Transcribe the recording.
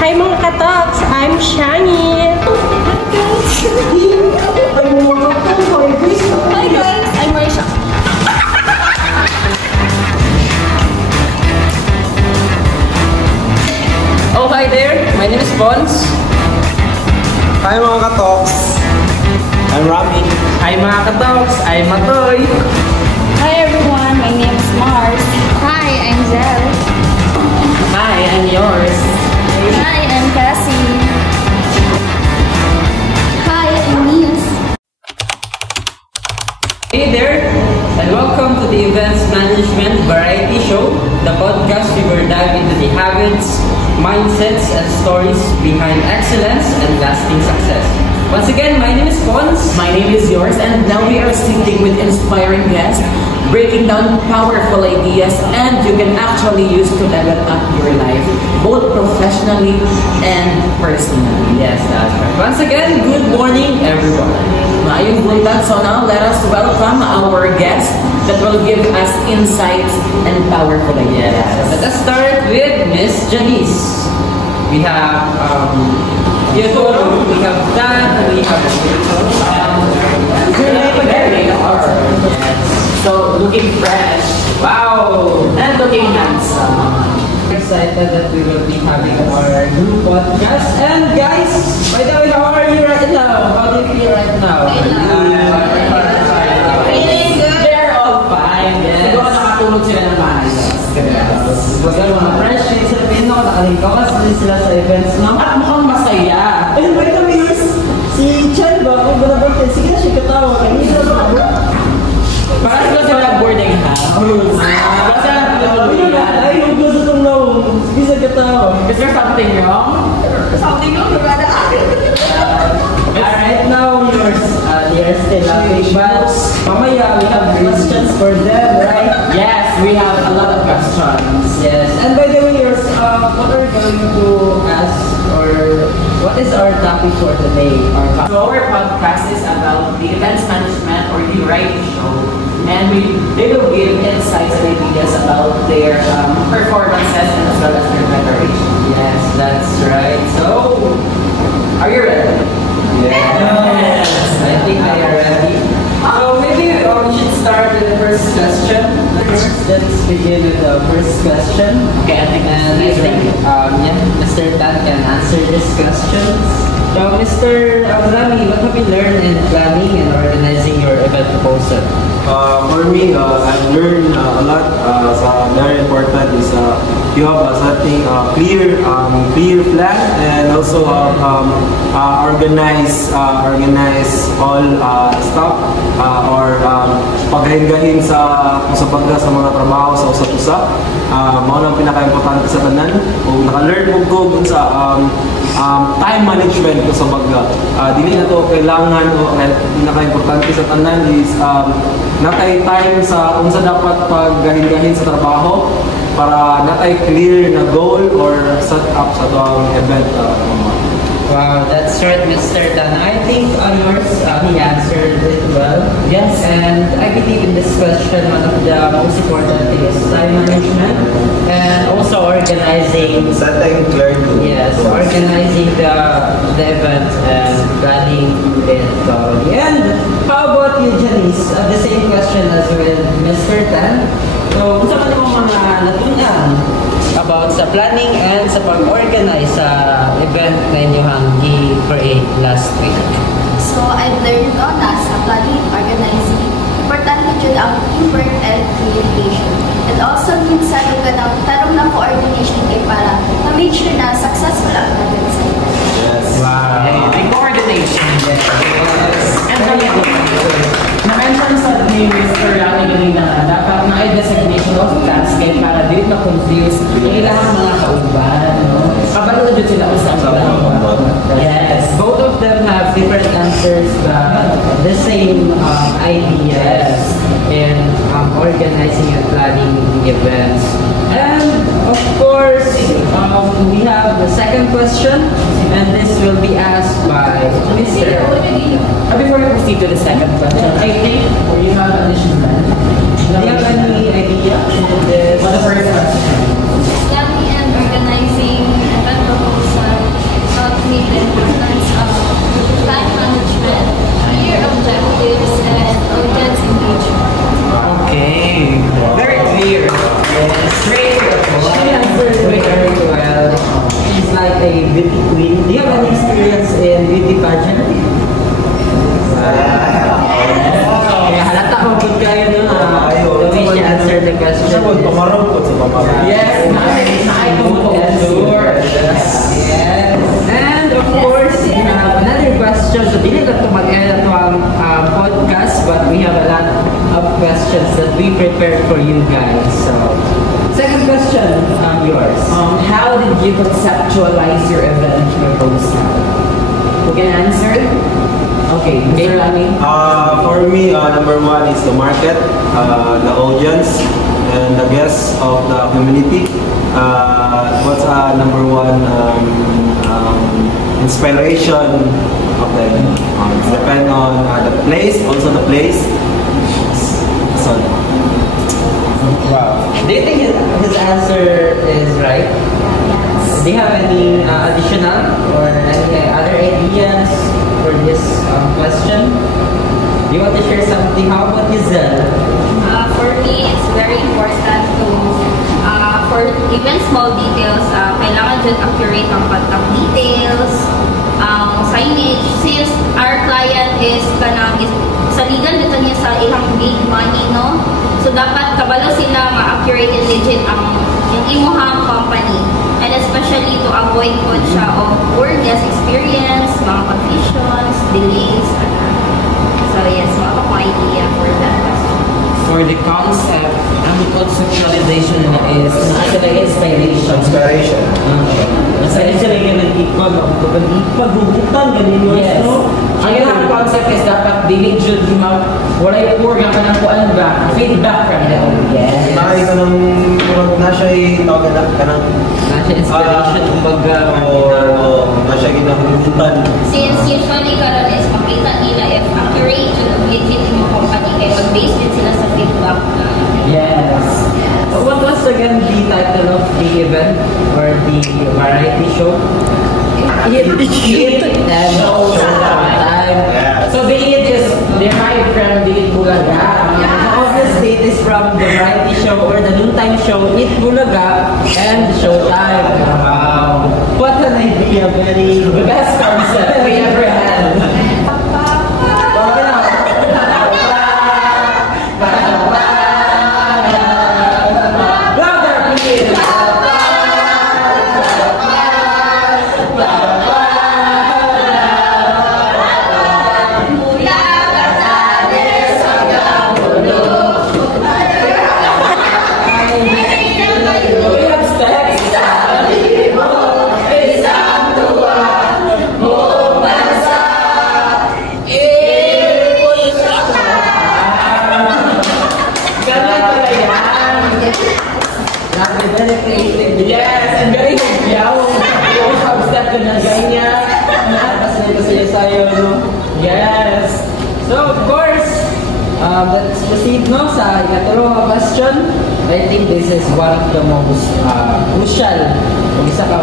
Hi mga katoks! I'm Shani! Hi guys! I'm Marisha. Oh, hi there! My name is Pons. Hi mga katoks! I'm Rami. Hi mga katoks! I'm Matoy. Hi everyone, my name is Mars. Hi, I'm Zel. Hi, I'm yours. Hi, I'm Cassie. Hi, I'm Nias. Hey there! And welcome to the Events Management Variety Show, the podcast where we dive into the habits, mindsets, and stories behind excellence and lasting success. Once again, my name is Pons. My name is yours, and now we are sitting with inspiring guests, breaking down powerful ideas, and you can actually use to level up your life, both professionally and personally. Yes, that's right. Once again, good morning, everyone. Maayong buntag, so now let us welcome our guest that will give us insights and powerful ideas. Let us start with Miss Janice. We have Theodoro, we have Dan, we have Your name again? So, looking fresh. Wow! And looking handsome. Excited that we will be having our new podcast. And guys, by the way, how are you right now? How do you feel right now? They're all fine. Yes. Siguro nakatulog sila ng maayos. Baga mga fresh sa Pilipino, nakalingkawas din sila sa events, no? At mukhang masaya. And by the way, si Chan ba? Kung balabarte, sige na siya katawa. Kanina ba? Parang sila sila boarding house. Kasi Ay, yung gusto itong nawong. Sige siya katawa. is there something wrong? Something wrong with that. Alright, now you're still laughing, but mamaya we have questions for them, right? Yes, we have a lot of questions. Yes. And by the way, what are you going to ask, or what is our topic for today? So our podcast is about the events management or the writing show, and they will give insights and ideas about their performances and as well as their preparation. Yes, that's right. So, Are you ready? yes, I think they are ready. So maybe we should start with the first question. Let's begin with the first question. Okay, I think And I think Mr. Tan can answer this question. So Mr. Rami, what have you learned in planning and organizing your event proposal? For me, I've learned a lot. Very important is you have something clear plan, and also organize all stuff or paghahingahin sa pagga sa mga trabaho sa usap-usap. Mao nang pinaka-importante sa tanan. Kung naka-learn ko sa time management ko sa pagga. Dili na to kailangan o pinaka-importante sa tanan is natay time sa unsa dapat paggahin-gahin sa trabaho para natay clear na goal or set up sa tuwang event. Wow, that's right, Mr. Tan. I think yours, he answered it well. Yes. And I believe in this question, one of the most important thing is time management and also organizing. Setting clear goal. Yes, organizing the event and planning it thoroughly. And how about you, Janice? The same question as with Mr. Tan. So, kung saan mo mga natunan about sa planning and sa pag-organize sa event na inyong i-create last week? So, I've learned on that sa planning and organizing. Importante dyan ang teamwork and communication. And also, minsan, yung ganang tarong ng coordination kay para ma-make sure na successful ang event sa event. Yes. Wow! The coordination. Yes. And na-mention sa ni Mr. Rami ganina na dapat na designation of task kaya para dito na-confuse kailangan mga kauban. Kabalo na dito sila usap. Yes, both of them have different answers but the same ideas in organizing and planning events. And of course, we have the second question, and this will be asked by Mr. Before we proceed to the second question, I think you have an additional. Do you have any idea in this? For the first question. Planning and organizing event proposal. She answered very well. She's like a beauty queen. Do you have any experience in beauty pageant? Kaya halata ko good kayo no. The way she answered the question. Yes, I sure. Yes. And of course, we have another question. So, dili lang ito mag-end ito ang podcast, but we have a lot of questions that we prepared for you guys. So, second question, yours. How did you conceptualize your event proposal? Who can answer? Okay, Mr. Rami. For me, number one is the market, the audience, and the guests of the community. What's number one inspiration of the depend on the place, also the place. So, Wow. Do you think his answer is right? Do you have any additional or any other ideas for this question? Do you want to share something? How about you, Zel? For me, it's very important to, for even small details, kailangan dyan accurate ang contact details, signage, since our client is saligan dito niya sa ihang big money, no? So, dapat kabalo sila ma-accurate and legit yung imuhang company. And especially to avoid po siya of poor guest experience, mga confusions, delays, so yes, mga ako idea for that. For the concept, ang conceptualization na is inspiration. inspiration. Masaya sila yung nag-ikon, paghugutan, ganun Yes. no? Ang ilang concept is dapat dili jud wala yung poor nga ka ng kuan ba, feedback from the audience. Nakay ka ng na siya tawag ka ng Nasa inspiration, kumbaga, na siya ginahugutan. Since usually karon is makita nila if accurate to legit yung company kaya mag-base din sila sa feedback. Yes. What was again the title of the event or the variety show? Eat and Showtime. So the eat is derived from the Eat Bulaga. Obviously, it is from the variety show or the noontime show, Eat Bulaga and Showtime. Wow. What an idea. Very The best concept we ever had. Louder, please. We have steps. Ganun pala yan. Grabe, very creative. Yes, and very hugyaw. Yung substep ka ng ganyan. Kasi sa'yo, no? Yes. So, of course, let's proceed no, sa ikatulong question. I think this is one of the most crucial. Kung isa ka